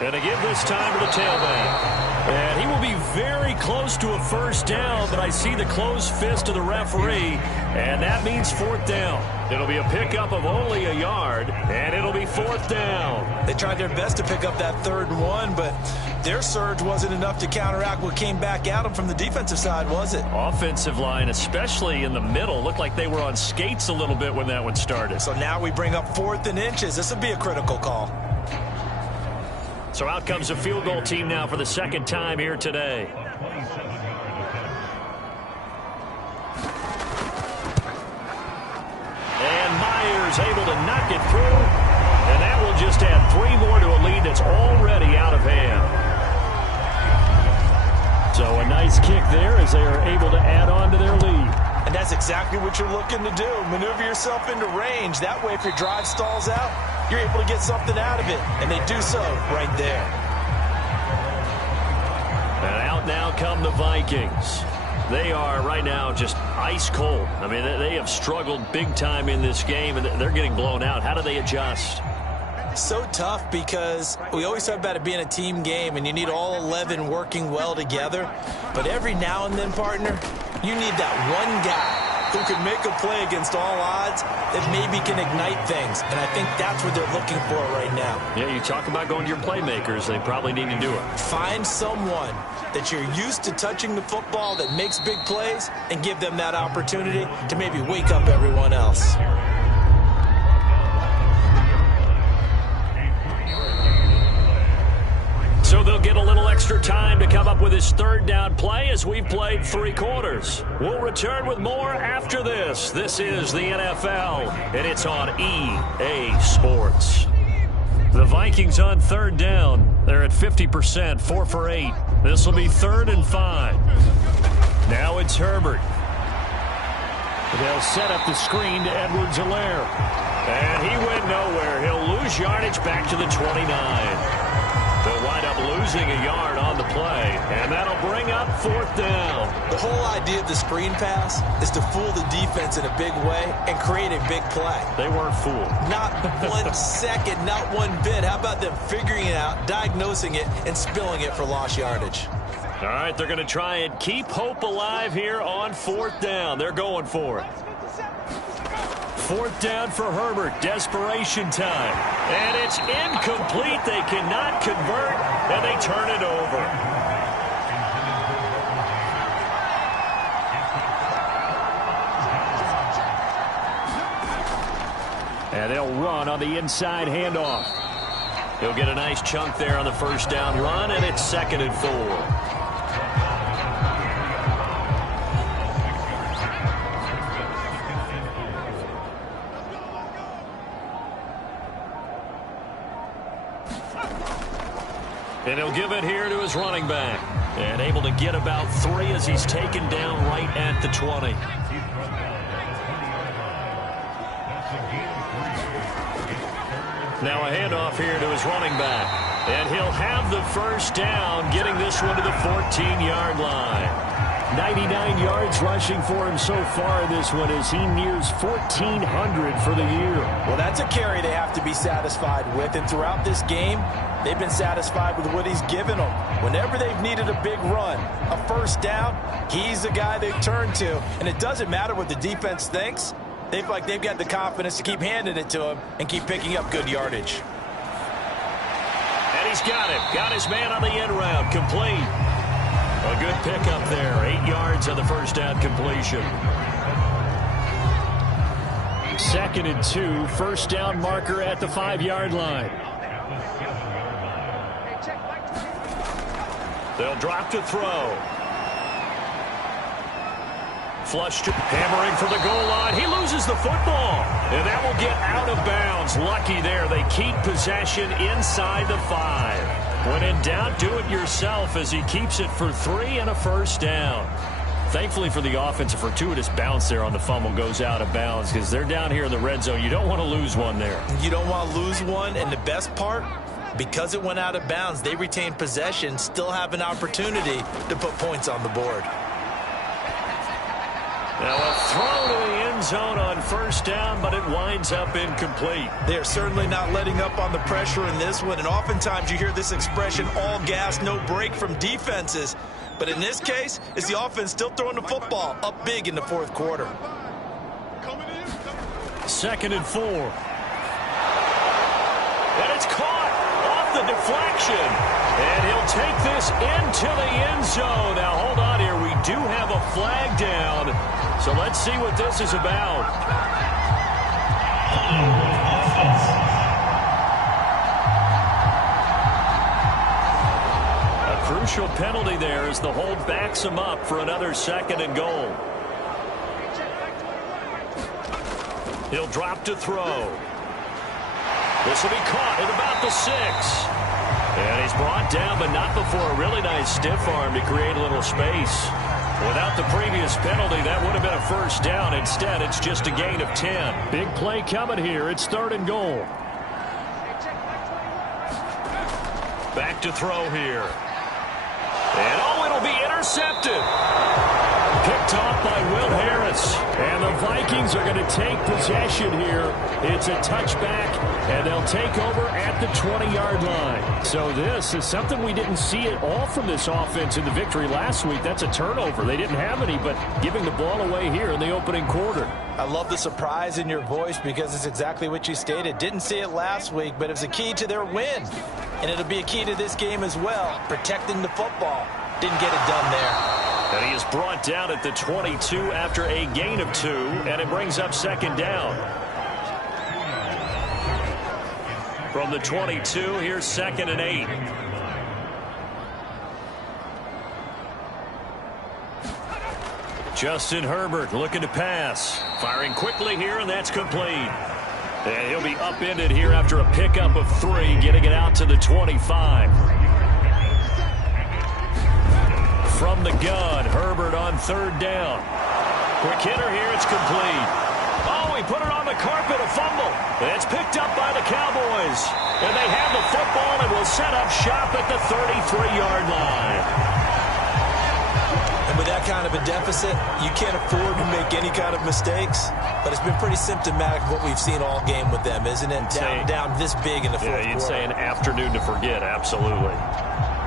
And a give this time to the tailback. And he will be very close to a 1st down, but I see the closed fist of the referee, and that means 4th down. It'll be a pickup of only a yard, and it'll be 4th down. They tried their best to pick up that 3rd and 1, but their surge wasn't enough to counteract what came back at them from the defensive side, was it? Offensive line, especially in the middle, looked like they were on skates a little bit when that one started. So now we bring up 4th and inches. This would be a critical call. So out comes a field goal team now for the 2nd time here today. And Myers able to knock it through. And that will just add 3 more to a lead that's already out of hand. So a nice kick there as they are able to add on to their lead. And that's exactly what you're looking to do. Maneuver yourself into range. That way, if your drive stalls out, you're able to get something out of it, and they do so right there. And out now come the Vikings. They are right now just ice cold. I mean, they have struggled big time in this game, and they're getting blown out. How do they adjust? So tough because we always talk about it being a team game, and you need all 11 working well together. But every now and then, partner, you need that one guy who can make a play against all odds that maybe can ignite things. And I think that's what they're looking for right now. Yeah, you talk about going to your playmakers. They probably need to do it. Find someone that you're used to touching the football that makes big plays and give them that opportunity to maybe wake up everyone else. So they'll get a little extra time to come up with his third down play as we've played 3 quarters. We'll return with more after this. This is the NFL, and it's on EA Sports. The Vikings on third down. They're at 50%, 4 for 8. This will be 3rd and 5. Now it's Herbert. They'll set up the screen to Edwards-Helaire. And he went nowhere. He'll lose yardage back to the 29. They'll wind up losing a yard on the play, and that'll bring up 4th down. The whole idea of the screen pass is to fool the defense in a big way and create a big play. They weren't fooled. Not 1 second, not one bit. How about them figuring it out, diagnosing it, and spilling it for lost yardage? All right, they're going to try and keep hope alive here on 4th down. They're going for it. 4th down for Herbert. Desperation time. And it's incomplete. They cannot convert, and they turn it over. And they'll run on the inside handoff. He'll get a nice chunk there on the 1st down run, and it's 2nd and 4. And he'll give it here to his running back. And able to get about 3 as he's taken down right at the 20. Now a handoff here to his running back. And he'll have the 1st down, getting this one to the 14-yard line. 99 yards rushing for him so far in this one as he nears 1,400 for the year. Well, that's a carry they have to be satisfied with. And throughout this game, they've been satisfied with what he's given them. Whenever they've needed a big run, a 1st down, he's the guy they turn to. And it doesn't matter what the defense thinks. They've got the confidence to keep handing it to him and keep picking up good yardage. And he's got it. Got his man on the end route. Complete. A good pickup there. 8 yards on the 1st down completion. 2nd and 2. 1st down marker at the 5-yard line. They'll drop to throw. Flush to hammering for the goal line. He loses the football. And that will get out of bounds. Lucky there. They keep possession inside the 5. When in doubt, do it yourself as he keeps it for 3 and a 1st down. Thankfully for the offense, a fortuitous bounce there on the fumble goes out of bounds because they're down here in the red zone. You don't want to lose one there. You don't want to lose one, and the best part, because it went out of bounds, they retain possession, still have an opportunity to put points on the board. Now a throw to the end zone on 1st down, but it winds up incomplete. They are certainly not letting up on the pressure in this one, and oftentimes you hear this expression, all gas, no break from defenses. But in this case, it's the offense still throwing the football up big in the 4th quarter. 2nd and 4. And it's caught off the deflection. And he'll take this into the end zone. Now, hold on here. We do have a flag down. So let's see what this is about. A crucial penalty there as the hold backs him up for another 2nd and goal. He'll drop to throw. This will be caught at about the 6. And he's brought down, but not before a really nice stiff arm to create a little space. Without the previous penalty, that would have been a 1st down. Instead, it's just a gain of 10. Big play coming here. It's 3rd and goal. Back to throw here. And, oh, it'll be intercepted. Picked off by Will Harris. And the Vikings are going to take possession here. It's a touchback, and they'll take over at the 20-yard line. So this is something we didn't see at all from this offense in the victory last week. That's a turnover. They didn't have any, but giving the ball away here in the opening quarter. I love the surprise in your voice because it's exactly what you stated. Didn't see it last week, but it was a key to their win. And it'll be a key to this game as well, protecting the football. Didn't get it done there. And he is brought down at the 22 after a gain of 2, and it brings up second down. From the 22, here's 2nd and 8. Justin Herbert looking to pass. Firing quickly here, and that's complete. And he'll be upended here after a pickup of 3, getting it out to the 25. From the gun, Herbert on 3rd down. Quick hitter here, it's complete. Oh, he put it on the carpet, a fumble. It's picked up by the Cowboys. And they have the football and will set up shop at the 33-yard line. And with that kind of a deficit, you can't afford to make any kind of mistakes. But it's been pretty symptomatic of what we've seen all game with them, isn't it? Down this big in the fourth quarter. Yeah, you'd say an afternoon to forget, absolutely.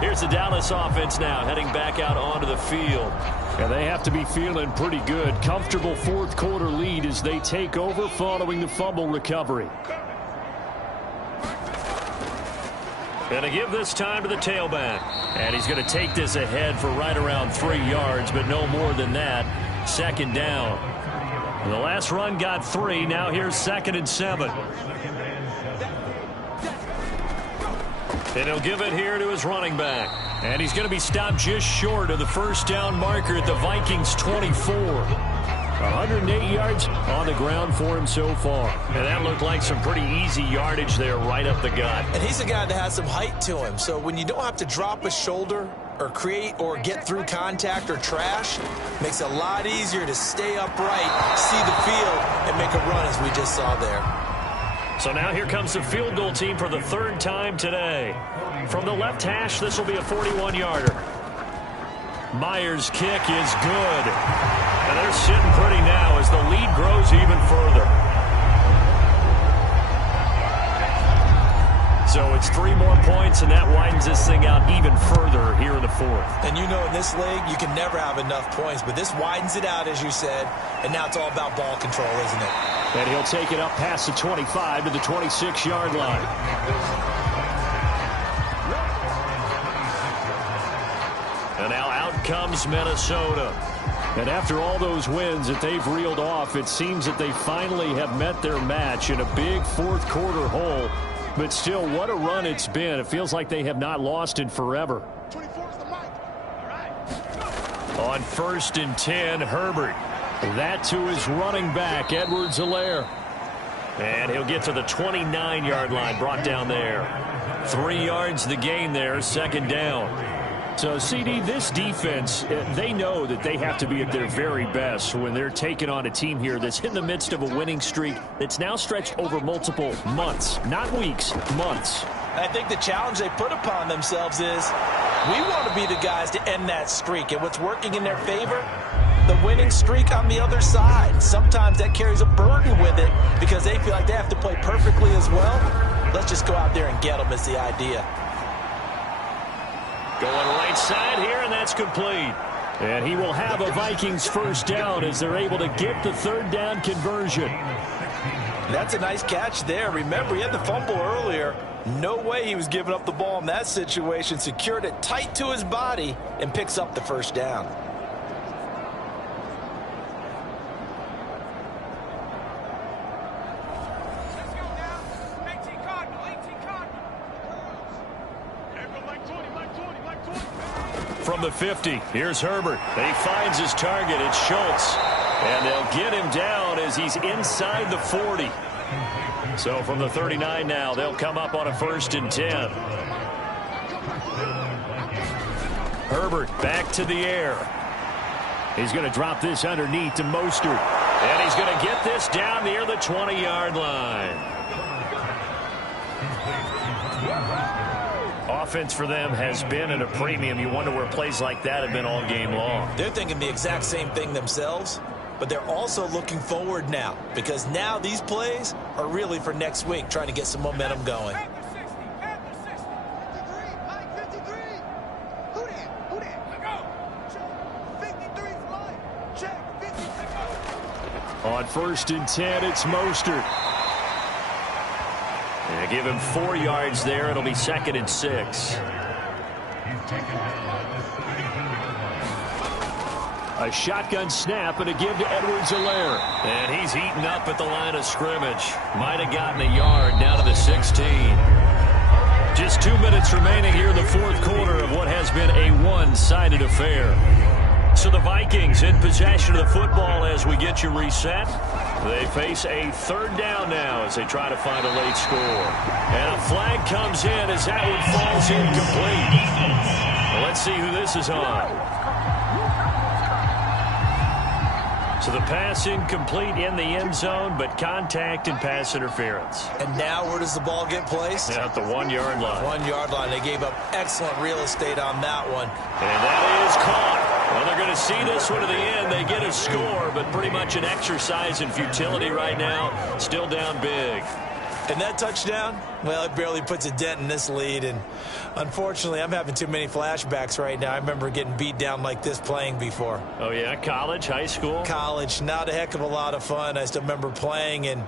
Here's the Dallas offense now, heading back out onto the field. And they have to be feeling pretty good. Comfortable fourth quarter lead as they take over following the fumble recovery. Going to give this time to the tailback. And he's going to take this ahead for right around 3 yards, but no more than that. 2nd down. The last run got 3. Now here's 2nd and 7. And he'll give it here to his running back. And he's going to be stopped just short of the first down marker at the Vikings 24. 108 yards on the ground for him so far. And that looked like some pretty easy yardage there right up the gut. And he's a guy that has some height to him. So when you don't have to drop a shoulder or create or get through contact or trash, makes it a lot easier to stay upright, see the field, and make a run as we just saw there. So now here comes the field goal team for the 3rd time today. From the left hash, this will be a 41-yarder. Myers' kick is good. And they're sitting pretty now as the lead grows even further. So it's 3 more points, and that widens this thing out even further here in the 4th. And you know in this league, you can never have enough points, but this widens it out, as you said, and now it's all about ball control, isn't it? And he'll take it up past the 25 to the 26-yard line. And now out comes Minnesota. And after all those wins that they've reeled off, it seems that they finally have met their match in a big fourth quarter hole. But still, what a run it's been. It feels like they have not lost in forever. 24 is the mic. All right. On 1st and 10, Herbert. That to his running back, Edwards-Helaire. And he'll get to the 29-yard line, brought down there. 3 yards the gain there, 2nd down. So, CD, this defense, they know that they have to be at their very best when they're taking on a team here that's in the midst of a winning streak that's now stretched over multiple months, not weeks, months. I think the challenge they put upon themselves is we want to be the guys to end that streak. And what's working in their favor? The winning streak on the other side. Sometimes that carries a burden with it because they feel like they have to play perfectly as well. Let's just go out there and get them is the idea. Going right side here, and that's complete. And he will have a Vikings 1st down as they're able to get the 3rd down conversion. That's a nice catch there. Remember, he had the fumble earlier. No way he was giving up the ball in that situation. Secured it tight to his body and picks up the 1st down. Let's go now. 18 Cardinal, 18 Cardinal. Here go Mike 20, Mike 20, Mike 20. From the 50, here's Herbert. And he finds his target. It's Schultz. And they'll get him down as he's inside the 40. So from the 39 now, they'll come up on a 1st and 10. Herbert back to the air. He's going to drop this underneath to Mostert. And he's going to get this down near the 20-yard line. offense for them has been at a premium. You wonder where plays like that have been all game long. They're thinking the exact same thing themselves, but they're also looking forward now because now these plays are really for next week, trying to get some momentum going. On 1st and 10, it's Mostert. And give him 4 yards there. It'll be 2nd and 6. A shotgun snap and a give to Edwards-Helaire. And he's eaten up at the line of scrimmage. Might have gotten a yard down to the 16. Just 2 minutes remaining here in the 4th quarter of what has been a one-sided affair. So the Vikings in possession of the football as we get you reset. They face a 3rd down now as they try to find a late score. And a flag comes in as that one falls incomplete. Well, let's see who this is on. So the pass incomplete in the end zone, but contact and pass interference. And now where does the ball get placed? At the 1-yard line. 1-yard line. They gave up excellent real estate on that one. And that is caught. Well, they're going to see this one to the end. They get a score, but pretty much an exercise in futility right now. Still down big. And that touchdown, well, it barely puts a dent in this lead. And unfortunately, I'm having too many flashbacks right now. I remember getting beat down like this playing before. Oh, yeah? College, high school? College, not a heck of a lot of fun. I still remember playing and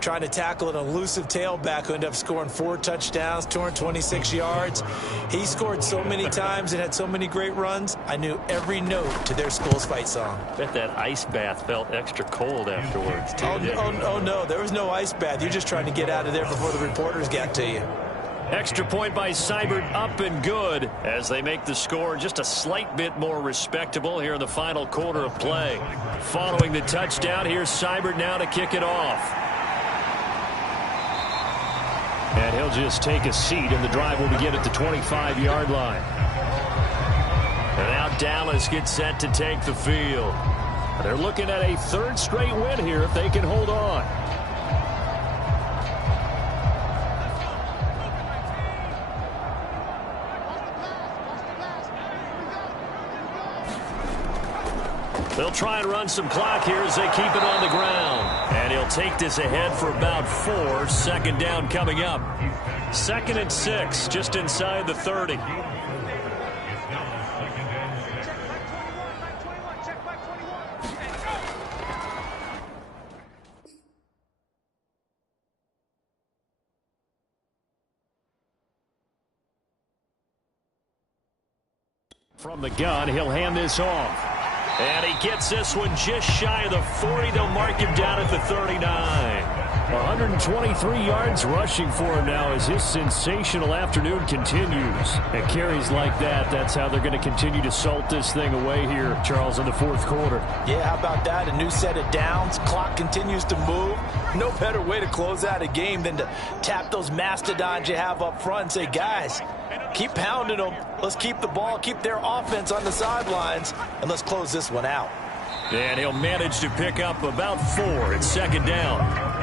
trying to tackle an elusive tailback who ended up scoring 4 touchdowns, 226 yards. He scored so many times and had so many great runs, I knew every note to their school's fight song. Bet that ice bath felt extra cold afterwards, too. Oh, no, there was no ice bath. You're just trying to get out of there before the reporters got to you. Extra point by Seibert, up and good as they make the score just a slight bit more respectable here in the final quarter of play. Following the touchdown, here's Seibert now to kick it off. And he'll just take a seat, and the drive will begin at the 25-yard line. And now Dallas gets set to take the field. They're looking at a 3rd straight win here if they can hold on. They'll try and run some clock here as they keep it on the ground. And he'll take this ahead for about 4. 2nd down coming up. 2nd and 6, just inside the 30. From the gun, he'll hand this off. And he gets this one just shy of the 40. They'll mark him down at the 39. 123 yards rushing for him now as his sensational afternoon continues. And carries like that, that's how they're going to continue to salt this thing away here, Charles, in the 4th quarter. Yeah, how about that? A new set of downs. Clock continues to move. No better way to close out a game than to tap those mastodons you have up front and say, guys, keep pounding them. Let's keep the ball, keep their offense on the sidelines, and let's close this one out. And he'll manage to pick up about 4. It's 2nd down.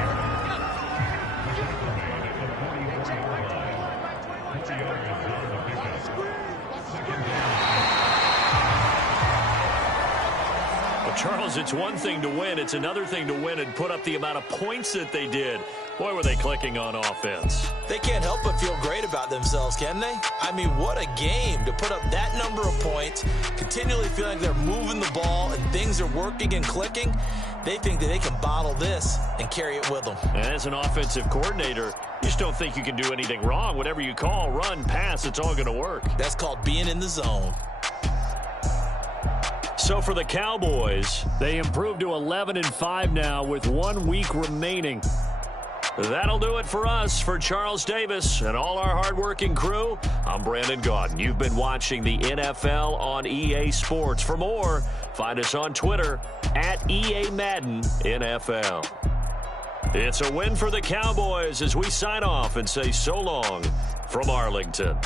Charles, it's one thing to win. It's another thing to win and put up the amount of points that they did. Boy, were they clicking on offense. They can't help but feel great about themselves, can they? I mean, what a game to put up that number of points, continually feeling like they're moving the ball and things are working and clicking. They think that they can bottle this and carry it with them. And as an offensive coordinator, you just don't think you can do anything wrong. Whatever you call, run, pass, it's all going to work. That's called being in the zone. So for the Cowboys, they improved to 11-5 now with 1 week remaining. That'll do it for us. For Charles Davis and all our hardworking crew, I'm Brandon Gaudin. You've been watching the NFL on EA Sports. For more, find us on Twitter at EA Madden NFL. It's a win for the Cowboys as we sign off and say so long from Arlington.